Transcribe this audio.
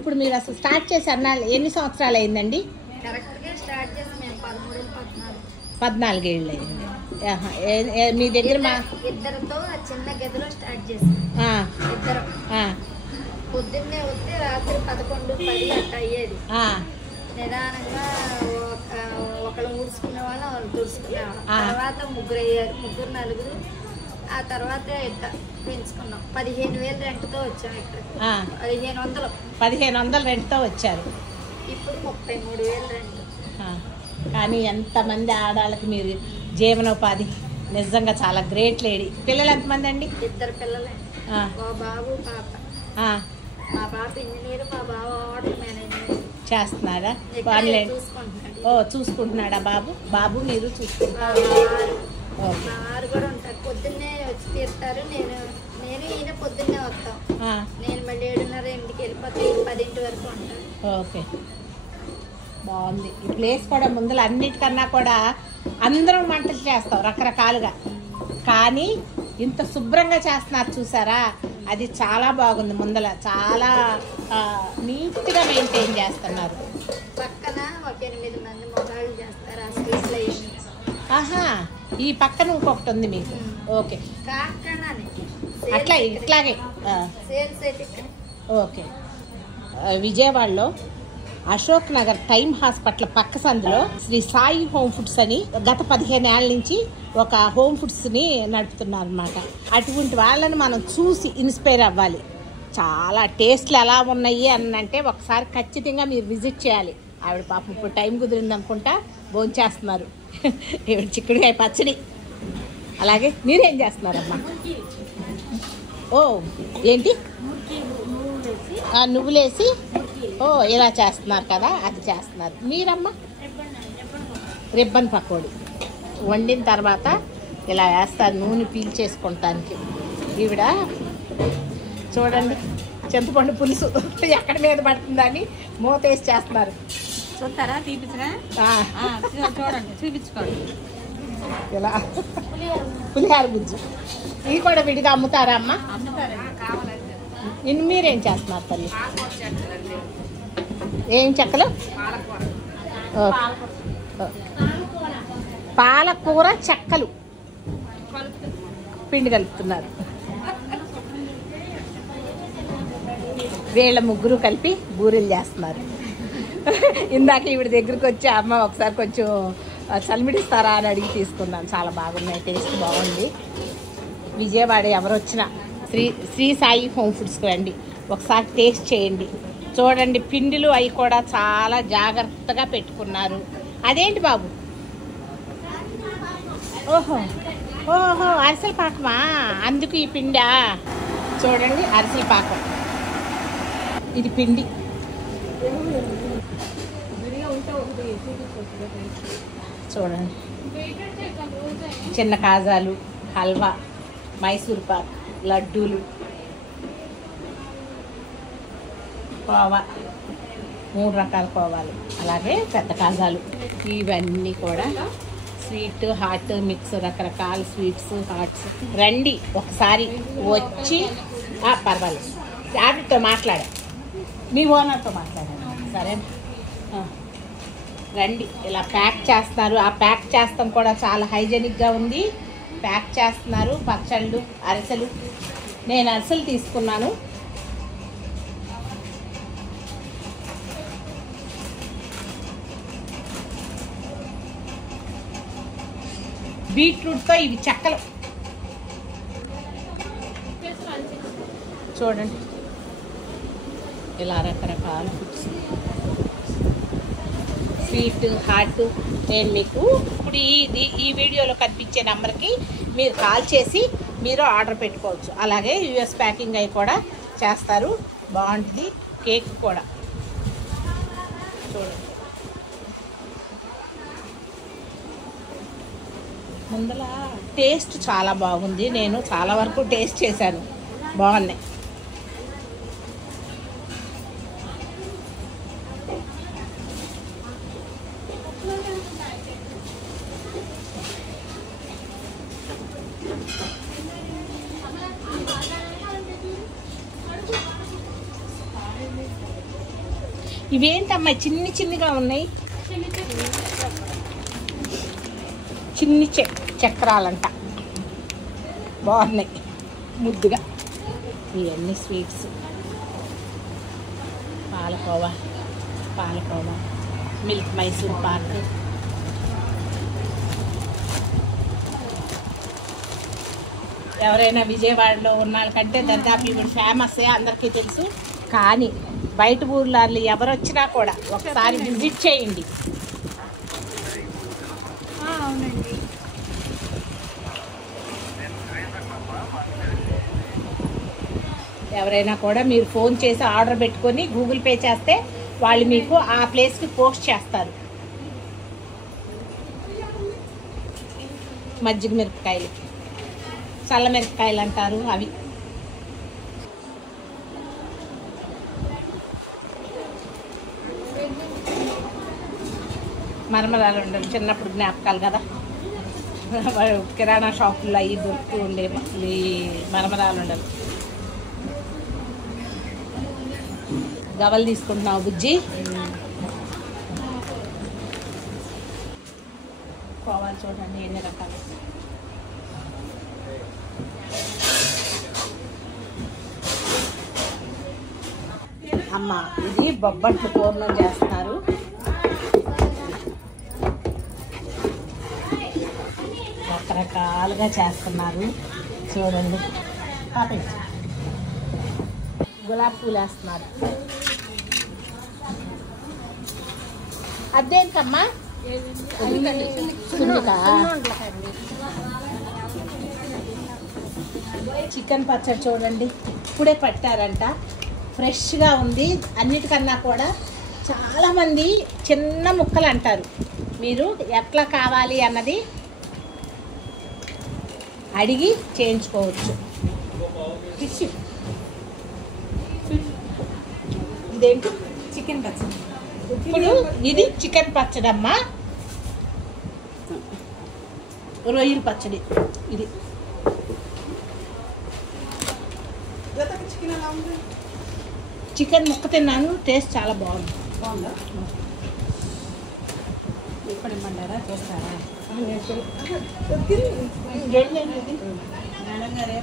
ఇప్పుడు మీరు అసలు స్టార్ట్ చేసి ఎన్ని సంవత్సరాలు అయిందండి? కరెక్ట్గా స్టార్ట్ చేసి మేము 14 ఏళ్ళు అయింది. మీ దగ్గర మా ఇద్దరితో చిన్న గదిలో స్టార్ట్ చేసాం. ఇద్దరు పొద్దున్నే వస్తే రాత్రి 11, 10 అట్లా అయ్యేది. నిదానంగా ఒకళ్ళు ఊడ్చుకునే వాళ్ళం, వాళ్ళు తుడుచుకునేవాళ్ళం. తర్వాత ముగ్గురు అయ్యారు, ముగ్గురు నలుగురు. ఆ తర్వాత ఇట్లా పెంచుకున్నాం. 15,000 రెంట్తో వచ్చాం. ఇక్కడ 1500 రెంట్తో వచ్చారు. ఇప్పుడు 33,000 రెంట్. కానీ ఎంతమంది ఆడాళ్ళకి మీరు జీవనోపాధి, నిజంగా చాలా గ్రేట్ లేడీ. పిల్లలు ఎంతమంది అండి? 2 పిల్లలే, మా బాబు పాప. మా పాప ఇంజనీర్, మా బాబు హోటల్ మేనేజర్ చేస్తున్నాడా? చూసుకుంటున్నాడా బాబు? బాబు మీరు చూసుకుంటారు? వారు కూడా ఉంటారు, పొద్దున్నే వచ్చి తీరుతారు. నేను ఈయన పొద్దున్నే వస్తాం. నేను మళ్ళీ 7:30, 8కి వెళ్ళిపోతే 10 వరకు ఉంటాను. ఓకే, బాగుంది. ఈ ప్లేస్ కూడా ముందర అన్నిటికన్నా కూడా అందరం వంటలు చేస్తాం రకరకాలుగా, కానీ ఇంత శుభ్రంగా చేస్తున్నారు చూసారా? అది చాలా బాగుంది. ముందర చాలా నీట్గా మెయింటైన్ చేస్తున్నారు. పక్కన ఒక 8 మంది మొగాళ్ళు చేస్తారు ఆ స్పేస్లో. ఈ పక్కన ఇంకొకటి ఉంది మీకు. ఓకే, అట్లా ఇట్లాగే. ఓకే, విజయవాడలో అశోక్ నగర్ టైమ్ హాస్పిటల్ పక్క సందులో శ్రీ సాయి హోమ్ ఫుడ్స్ అని గత 15 ఏళ్ళ నుంచి ఒక హోమ్ ఫుడ్స్ని నడుపుతున్నారు అన్నమాట. అటువంటి వాళ్ళని మనం చూసి ఇన్స్పైర్ అవ్వాలి. చాలా టేస్ట్లు ఎలా ఉన్నాయి అని అంటే ఒకసారి ఖచ్చితంగా మీరు విజిట్ చేయాలి. ఆవిడ పాపం ఇప్పుడు టైం కుదిరింది అనుకుంటా భోంచేస్తున్నారు. ఈవిడ చిక్కుడుకాయ పచ్చడి. అలాగే మీరేం చేస్తున్నారమ్మా? ఓ ఏంటి? నువ్వులేసి ఇలా చేస్తున్నారు కదా, అది చేస్తున్నారు. మీరమ్మా? రిబ్బన్ పకోడీ వండిన తర్వాత ఇలా వేస్తారు నూనె పీల్చేసుకుంటానికి. ఈవిడ చూడండి, చింతపండు పులుసు ఎక్కడ మీద పడుతుందని మూతేసి చేస్తున్నారు. చూస్తారా? తీపించగా చూడండి, చూపించుకోండి. ఇలా పులిహార గుజ్జు ఇవి కూడా విడిగా అమ్ముతారా అమ్మ? మీరేం చేస్తున్నారు తల్లి? ఏం చెక్కలు? పాలకూర చెక్కలు పిండి కలుపుతున్నారు. వీళ్ళ ముగ్గురు కలిపి బూరెలు చేస్తున్నారు. ఇందాక ఈవిడ దగ్గరికి వచ్చి అమ్మ ఒకసారి కొంచెం చలిమిడిస్తారా అని అడిగి తీసుకున్నాను. చాలా బాగున్నాయి, టేస్ట్ బాగుంది. విజయవాడ ఎవరు వచ్చినా శ్రీ సాయి హోమ్ ఫుడ్స్కి రండి, ఒకసారి టేస్ట్ చేయండి. చూడండి, పిండిలు అవి కూడా చాలా జాగ్రత్తగా పెట్టుకున్నారు. అదేంటి బాబు? ఓహో ఓహో అరిసెల పాకమా? అందుకు ఈ పిండా? చూడండి, అరిసెల పాకం. ఇది పిండి. చూడండి, చిన్న కాజాలు, హల్వా, మైసూర్ పాక్, లడ్డూలు, కోవా, 3 రకాల కోవాలు, అలాగే పెద్ద కాజాలు. ఇవన్నీ కూడా స్వీట్ హాట్ మిక్స్, రకరకాల స్వీట్స్ హాట్స్. రండి ఒకసారి వచ్చి. పర్వాలేదు, ఆవిడతో మాట్లాడా, మీ ఓనర్తో మాట్లాడాను. సరే రండి. ఇలా ప్యాక్ చేస్తున్నారు. ఆ ప్యాక్ చేస్తాం కూడా చాలా హైజెనిక్గా ఉంది. ప్యాక్ చేస్తున్నారు పచ్చళ్ళు, అరిసెలు. నేను అరిసెలు తీసుకున్నాను. బీట్రూట్తో ఇవి చెక్కలు. చూడండి, ఇలా రకరకాల ఫుడ్స్, స్వీట్ హాట్. నేను మీకు ఇప్పుడు ఈ వీడియోలో కనిపించే నెంబర్కి మీరు కాల్ చేసి మీరు ఆర్డర్ పెట్టుకోవచ్చు. అలాగే యూఎస్ ప్యాకింగ్ అవి కూడా చేస్తారు, బాగుంటుంది. కేక్ కూడా చూడండి. ముందర టేస్ట్ చాలా బాగుంది. నేను చాలా వరకు టేస్ట్ చేశాను, బాగున్నాయి. ఇవేంటమ్మా చిన్నగా ఉన్నాయి? చక్రాలంట, బాగున్నాయి ముద్దుగా. ఇవన్నీ స్వీట్స్. పాలకోవా, మిల్క్ మైసూర్ పాక్. ఎవరైనా విజయవాడలో ఉన్న వాళ్ళకంటే దాదాపు ఇప్పుడు ఫేమస్ అందరికీ తెలుసు. కానీ బయట ఊర్లలో ఎవరు వచ్చినా కూడా ఒకసారి విజిట్ చేయండి. అవునండి. ఎవరైనా కూడా మీరు ఫోన్ చేసి ఆర్డర్ పెట్టుకొని గూగుల్ పే చేస్తే వాళ్ళు మీకు ఆ ప్లేస్కి పోస్ట్ చేస్తారు. మజ్జిగ మిరపకాయలు, చల్ల మిరపకాయలు అంటారు అవి. మరమరాలు ఉండవు, చిన్నప్పుడు జ్ఞాపకాలు కదా. కిరాణా షాపుల్లో అవి దొరుకుతూ ఉండే ఈ మరమరాలు ఉండవు. గవలు తీసుకుంటున్నావు బుజ్జి? కోవాలి చూడండి ఎన్ని రకాలు. అమ్మ ఇది బొబ్బట్లు పూర్ణం చేస్తున్నారు. రకరకాలుగా చేస్తున్నారు చూడండి. గులాబీ పూలు వేస్తున్నారు. అదేంటమ్మా? చికెన్ పచ్చడి చూడండి, ఇప్పుడే పట్టారంట, ఫ్రెష్గా ఉంది. అన్నిటికన్నా కూడా చాలామంది చిన్న ముక్కలు అంటారు. మీరు ఎట్లా కావాలి అన్నది అడిగి చేయించుకోవచ్చు. ఇదేంటి? చికెన్ పచ్చడి. ఇప్పుడు ఇది చికెన్ పచ్చడి అమ్మా. రొయ్యల పచ్చడి ఇది. చికెన్ ముక్క తిన్నాను, టేస్ట్ చాలా బాగుంది. ఎప్పుడు ఇమ్మంటారా చూస్తారా? మేడం గారు